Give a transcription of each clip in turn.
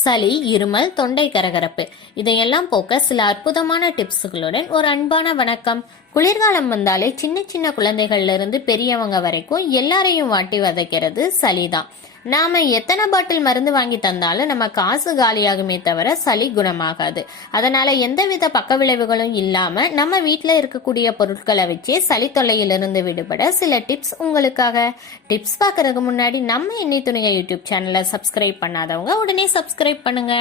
சளி, இருமல், தொண்டை கரகரப்பு இதையெல்லாம் போக்க சில அற்புதமான டிப்ஸுகளுடன் ஒரு அன்பான வணக்கம். குளிர்காலம் வந்தாலே சின்ன சின்ன குழந்தைகள்ல இருந்து பெரியவங்க வரைக்கும் எல்லாரையும் வாட்டி வதைக்கிறது சளிதான். நாம எத்தனை பாட்டில் மருந்து வாங்கி தந்தாலும் நம்ம காசு காலியாகுமே தவிர சளி குணமாகாது. அதனால எந்தவித பக்க விளைவுகளும் இல்லாம நம்ம வீட்டுல இருக்கக்கூடிய பொருட்களை வச்சே சளி தொல்லையிலிருந்து விடுபட சில டிப்ஸ் உங்களுக்காக. டிப்ஸ் பார்க்கறதுக்கு முன்னாடி நம்ம எண்ணி துணிக யூடியூப் சேனலை சப்ஸ்கிரைப் பண்ணாதவங்க உடனே சப்ஸ்கிரைப் பண்ணுங்க.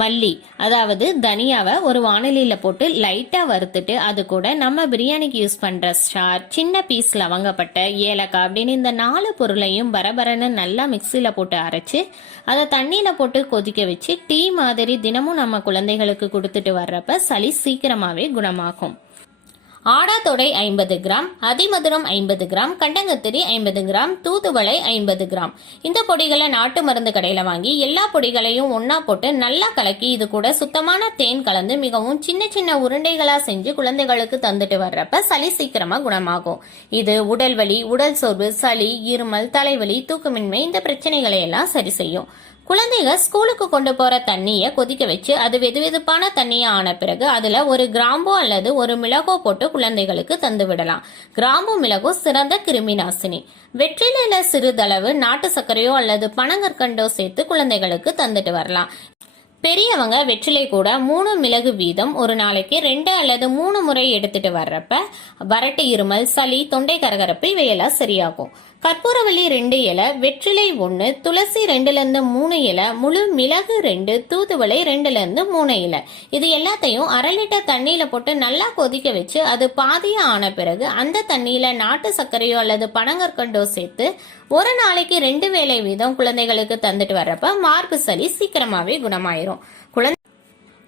மல்லி, அதாவது தனியாவை ஒரு வானிலையில போட்டு லைட்டா வறுத்துட்டு அது கூட நம்ம பிரியாணிக்கு யூஸ் பண்ற ஸ்டார், சின்ன பீஸ் லவங்கப்பட்ட, ஏலக்காய் அப்படின்னு இந்த 4 பொருளையும் பரபரன்னு நல்லா மிக்சியில போட்டு அரைச்சு அதை தண்ணியில போட்டு கொதிக்க வச்சு டீ மாதிரி தினமும் நம்ம குழந்தைகளுக்கு கொடுத்துட்டு வர்றப்ப சளி சீக்கிரமாவே குணமாகும். ஆடாத்தொடை 50 கிராம், அதிமதுரம் 50 கிராம், கண்டங்கத்திரி 50 கிராம், தூதுவளை 50 கிராம். இந்த பொடிகளை நாட்டு மருந்து கடையில வாங்கி எல்லா பொடிகளையும் ஒன்னா போட்டு நல்லா கலக்கி இது கூட சுத்தமான தேன் கலந்து மிகவும் சின்ன சின்ன உருண்டைகளா செஞ்சு குழந்தைகளுக்கு தந்துட்டு வர்றப்ப சளி சீக்கிரமா குணமாகும். இது உடல் வலி, உடல் சோர்வு, சளி, இருமல், தலைவலி, தூக்கமின்மை இந்த பிரச்சனைகளை எல்லாம் சரி செய்யும். குழந்தைகள் ஸ்கூலுக்கு கொண்டு போற தண்ணிய கொதிக்க வச்சு அது வெதுவெதுப்பான தண்ணிய ஆன பிறகு அதுல ஒரு கிராம்போ அல்லது ஒரு மிளகோ போட்டு குழந்தைகளுக்கு தந்து விடலாம். கிராம்பு, மிளகோ சிறந்த கிருமி நாசினி. வெற்றிலையில சிறிதளவு நாட்டு சர்க்கரையோ அல்லது பனங்கற்கண்டோ சேர்த்து குழந்தைகளுக்கு தந்துட்டு வரலாம். பெரியவங்க வெற்றிலை கூட 3 மிளகு வீதம் ஒரு நாளைக்கு 2 அல்லது 3 முறை எடுத்துட்டு வர்றப்ப வறட்டு இருமல், சளி, தொண்டை கரகரப்பு இவையெல்லாம் சரியாகும். கற்பூரவள்ளி 2 இலை, வெற்றிலை 1, துளசி 2-3 இலை, முழு மிளகு 2, தூதுவளை 2-3 இலை. இது எல்லாத்தையும் 1/2 லிட்டர் தண்ணியில போட்டு நல்லா கொதிக்க வச்சு அது பாதியா ஆன பிறகு அந்த தண்ணியில நாட்டு சர்க்கரையோ அல்லது பனங்கற்கண்டோ சேர்த்து ஒரு நாளைக்கு 2 வேளை வீதம் குழந்தைகளுக்கு தந்துட்டு வர்றப்ப மார்பு சளி சீக்கிரமாவே குணமாயிரும்.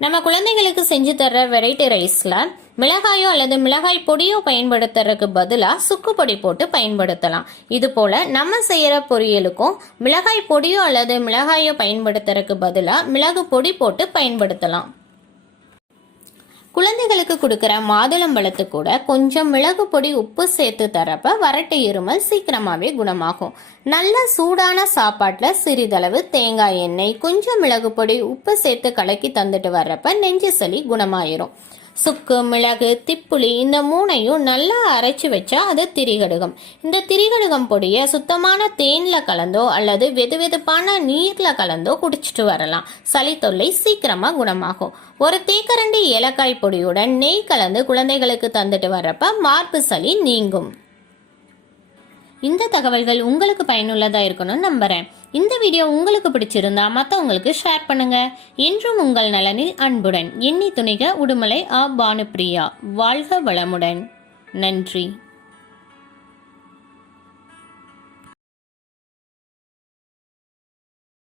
நம்ம குழந்தைகளுக்கு செஞ்சு தர்ற வெரைட்டி ரைஸ்ல மிளகாயோ அல்லது மிளகாய் பொடியோ பயன்படுத்துறதுக்கு பதிலா சுக்கு பொடி போட்டு பயன்படுத்தலாம். இது போல நம்ம செய்யற பொரியலுக்கும் மிளகாய் பொடியோ அல்லது மிளகாயோ பயன்படுத்துறதுக்கு பதிலா மிளகு பொடி போட்டு பயன்படுத்தலாம். குழந்தைகளுக்கு கொடுக்கற மாதுளம்பழத்து கூட கொஞ்சம் மிளகு பொடி, உப்பு சேர்த்து தரப்ப வறட்டு இருமல் சீக்கிரமாவே குணமாகும். நல்ல சூடான சாப்பாட்டுல சிறிதளவு தேங்காய் எண்ணெய், கொஞ்சம் மிளகு பொடி, உப்பு சேர்த்து கலக்கி தந்துட்டு வர்றப்ப நெஞ்சு சளி குணமாயிரும். சுக்கு, மிளகு, திப்புளி இந்த 3ஐயும் நல்லா அரைச்சு வச்சா அது திரிகடுகம். இந்த திரிகடுகம் பொடிய சுத்தமான தேன்ல கலந்தோ அல்லது வெதுவெதுப்பான நீர்ல கலந்தோ குடிச்சிட்டு வரலாம். சளி தொல்லை சீக்கிரமா குணமாகும். ஒரு தேக்கரண்டி ஏலக்காய் பொடியுடன் நெய் கலந்து குழந்தைகளுக்கு தந்துட்டு வர்றப்ப மார்பு சளி நீங்கும். இந்த தகவல்கள் உங்களுக்கு பயனுள்ளதா இருக்கணும்னு நம்புறேன். இந்த வீடியோ உங்களுக்கு பிடிச்சிருந்தா மற்றவங்களுக்கு ஷேர் பண்ணுங்க. என்றும் உங்கள் நலனில் அன்புடன் எண்ணி துணிக உடுமலை ஆ பானுப்பிரியா. வாழ்க வளமுடன். நன்றி.